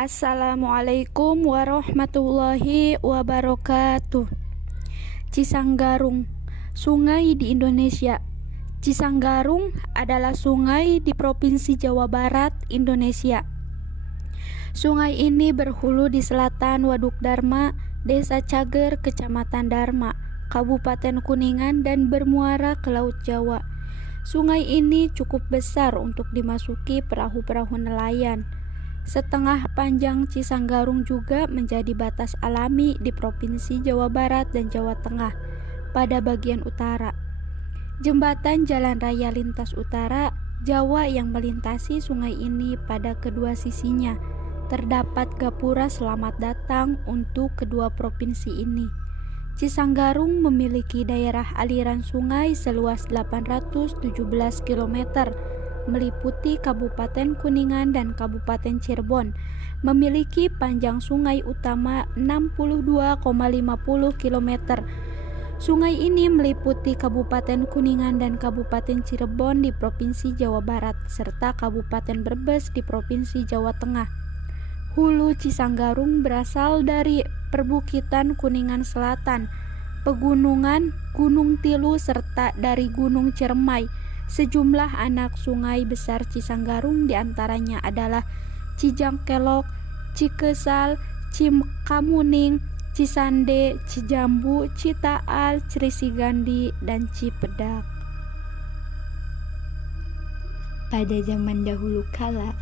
Assalamualaikum warahmatullahi wabarakatuh. Cisanggarung, sungai di Indonesia. Cisanggarung adalah sungai di Provinsi Jawa Barat, Indonesia. Sungai ini berhulu di selatan Waduk Dharma, Desa Cager, Kecamatan Dharma, Kabupaten Kuningan, dan bermuara ke Laut Jawa. Sungai ini cukup besar untuk dimasuki perahu-perahu nelayan. Setengah panjang Cisanggarung juga menjadi batas alami di Provinsi Jawa Barat dan Jawa Tengah pada bagian utara. Jembatan Jalan Raya Lintas Utara Jawa yang melintasi sungai ini pada kedua sisinya. Terdapat gapura selamat datang untuk kedua provinsi ini. Cisanggarung memiliki daerah aliran sungai seluas 817 km, meliputi Kabupaten Kuningan dan Kabupaten Cirebon, memiliki panjang sungai utama 62,50 km. Sungai ini meliputi Kabupaten Kuningan dan Kabupaten Cirebon di Provinsi Jawa Barat, serta Kabupaten Brebes di Provinsi Jawa Tengah. Hulu Cisanggarung berasal dari perbukitan Kuningan Selatan, pegunungan Gunung Tilu, serta dari Gunung Ciremai. Sejumlah anak sungai besar Cisanggarung diantaranya adalah Cijangkelok, Cikesal, Cikamuning, Cisande, Cijambu, Citaal, Crisigandi, dan Cipedak. Pada zaman dahulu kala,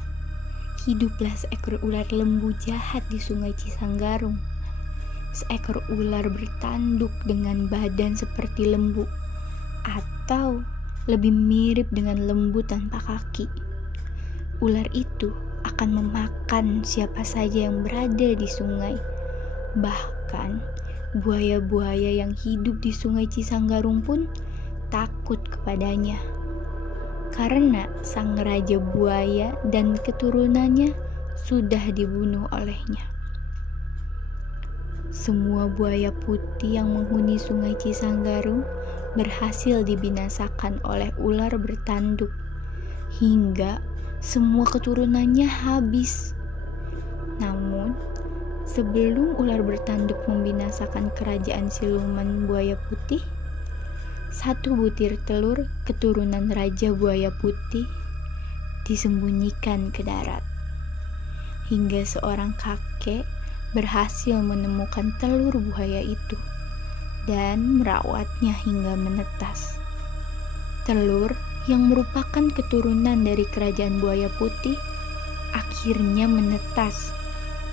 hiduplah seekor ular lembu jahat di sungai Cisanggarung. Seekor ular bertanduk dengan badan seperti lembu, atau lebih mirip dengan lembu tanpa kaki. Ular itu akan memakan siapa saja yang berada di sungai. Bahkan buaya-buaya yang hidup di sungai Cisanggarung pun takut kepadanya, karena sang raja buaya dan keturunannya sudah dibunuh olehnya. Semua buaya putih yang menghuni sungai Cisanggarung berhasil dibinasakan oleh ular bertanduk, hingga semua keturunannya habis. Namun, sebelum ular bertanduk membinasakan kerajaan siluman buaya putih, satu butir telur keturunan Raja Buaya Putih disembunyikan ke darat, hingga seorang kakek berhasil menemukan telur buaya itu dan merawatnya hingga menetas. Telur yang merupakan keturunan dari kerajaan buaya putih akhirnya menetas,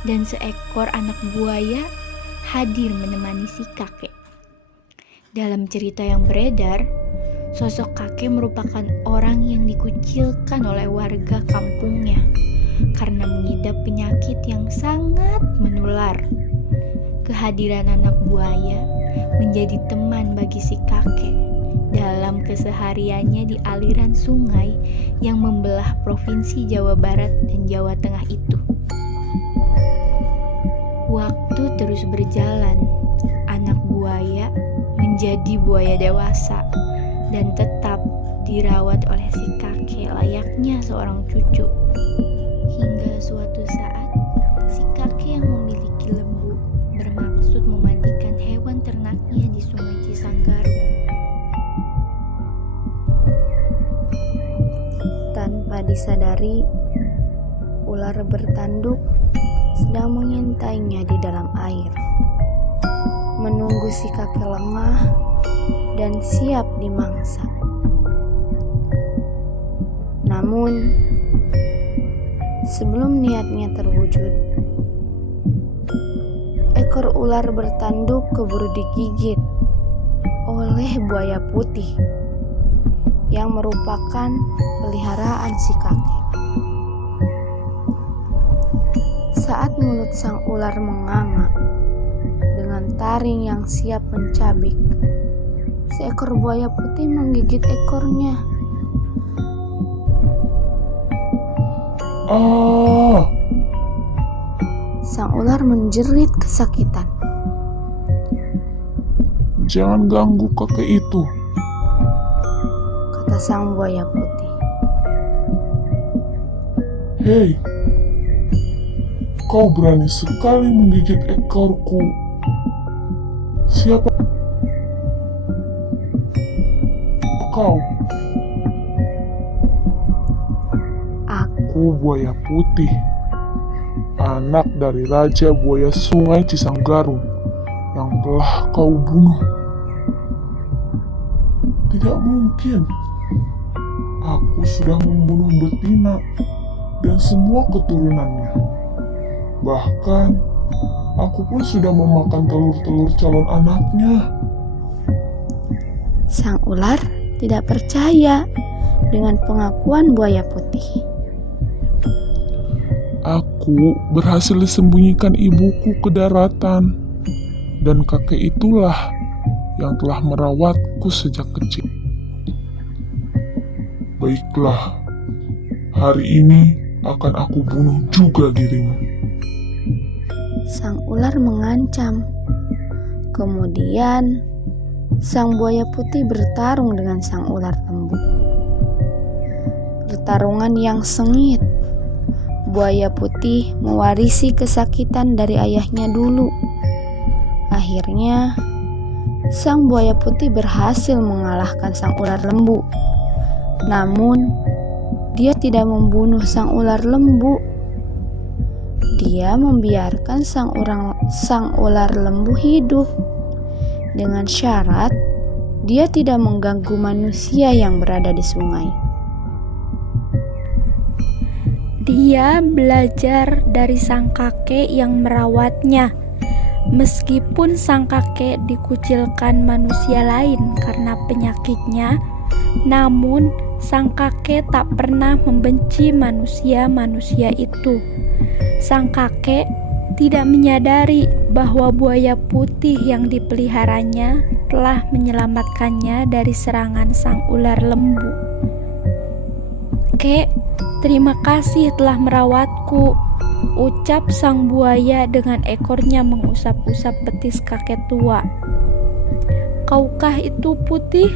dan seekor anak buaya hadir menemani si kakek. Dalam cerita yang beredar, sosok kakek merupakan orang yang dikucilkan oleh warga kampungnya karena mengidap penyakit yang sangat menular. Kehadiran anak buaya menjadi teman bagi si kakek dalam kesehariannya di aliran sungai yang membelah Provinsi Jawa Barat dan Jawa Tengah itu. Waktu terus berjalan, anak buaya menjadi buaya dewasa dan tetap dirawat oleh si kakek layaknya seorang cucu. Hingga suatu saat, si kakek yang memiliki lembu bermaksud memandikan hewan ternaknya di sungai Cisanggarung. Tanpa disadari, ular bertanduk sedang mengintainya di dalam air, menunggu si kakek lengah dan siap dimangsa. Namun, sebelum niatnya terwujud, ekor ular bertanduk keburu digigit oleh buaya putih yang merupakan peliharaan si kakek. Saat mulut sang ular menganga dengan taring yang siap mencabik, seekor buaya putih menggigit ekornya. Sang ular menjerit kesakitan. "Jangan ganggu kakek itu," kata sang buaya putih. "Hei, Kau berani sekali menggigit ekorku. Siapa kau? Aku buaya putih, anak dari Raja Buaya Sungai Cisanggarung yang telah kau bunuh. Tidak mungkin. Aku sudah membunuh betina dan semua keturunannya. Bahkan, aku pun sudah memakan telur-telur calon anaknya. Sang ular tidak percaya dengan pengakuan buaya putih. Aku berhasil disembunyikan ibuku ke daratan, dan kakek itulah yang telah merawatku sejak kecil. Baiklah, hari ini akan aku bunuh juga dirimu. Sang ular mengancam. Kemudian, sang buaya putih bertarung dengan sang ular lembu. Pertarungan yang sengit. Buaya putih mewarisi kesakitan dari ayahnya dulu. Akhirnya, sang buaya putih berhasil mengalahkan sang ular lembu. Namun, dia tidak membunuh sang ular lembu. Dia membiarkan sang ular lembu hidup dengan syarat dia tidak mengganggu manusia yang berada di sungai. Dia belajar dari sang kakek yang merawatnya. Meskipun sang kakek dikucilkan manusia lain karena penyakitnya, namun sang kakek tak pernah membenci manusia-manusia itu. Sang kakek tidak menyadari bahwa buaya putih yang dipeliharanya telah menyelamatkannya dari serangan sang ular lembu. "Kek, terima kasih telah merawatku," ucap sang buaya dengan ekornya mengusap-usap betis kakek tua. "Kaukah itu putih?"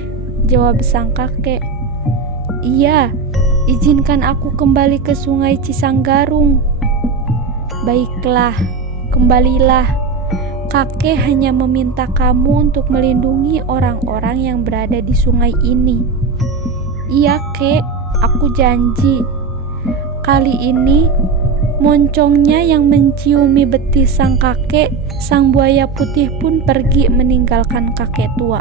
jawab sang kakek. "Iya, izinkan aku kembali ke Sungai Cisanggarung." "Baiklah, kembalilah. Kakek hanya meminta kamu untuk melindungi orang-orang yang berada di sungai ini." "Iya, Kek, aku janji." Kali ini, moncongnya yang menciumi betis sang kakek, sang buaya putih pun pergi meninggalkan kakek tua.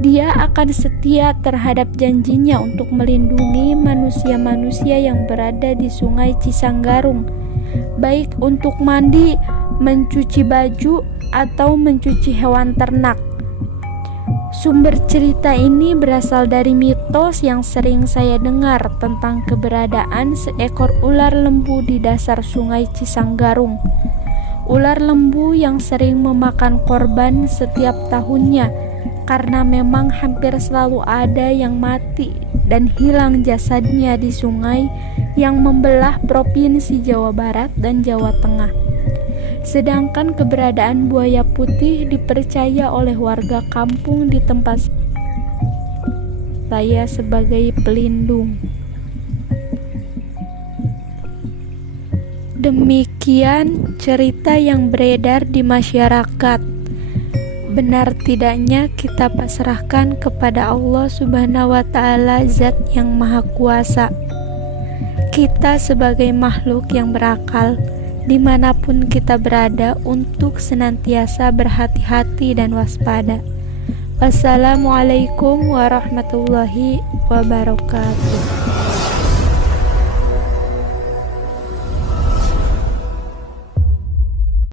Dia akan setia terhadap janjinya untuk melindungi manusia-manusia yang berada di Sungai Cisanggarung, baik untuk mandi, mencuci baju, atau mencuci hewan ternak. Sumber cerita ini berasal dari mitos yang sering saya dengar tentang keberadaan seekor ular lembu di dasar Sungai Cisanggarung. Ular lembu yang sering memakan korban setiap tahunnya, karena memang hampir selalu ada yang mati dan hilang jasadnya di sungai yang membelah Provinsi Jawa Barat dan Jawa Tengah. Sedangkan keberadaan buaya putih dipercaya oleh warga kampung di tempat saya sebagai pelindung. Demikian cerita yang beredar di masyarakat. Benar tidaknya kita pasrahkan kepada Allah Subhanahu wa Ta'ala, Zat yang Maha Kuasa. Kita sebagai makhluk yang berakal, dimanapun kita berada, untuk senantiasa berhati-hati dan waspada. Wassalamualaikum warahmatullahi wabarakatuh.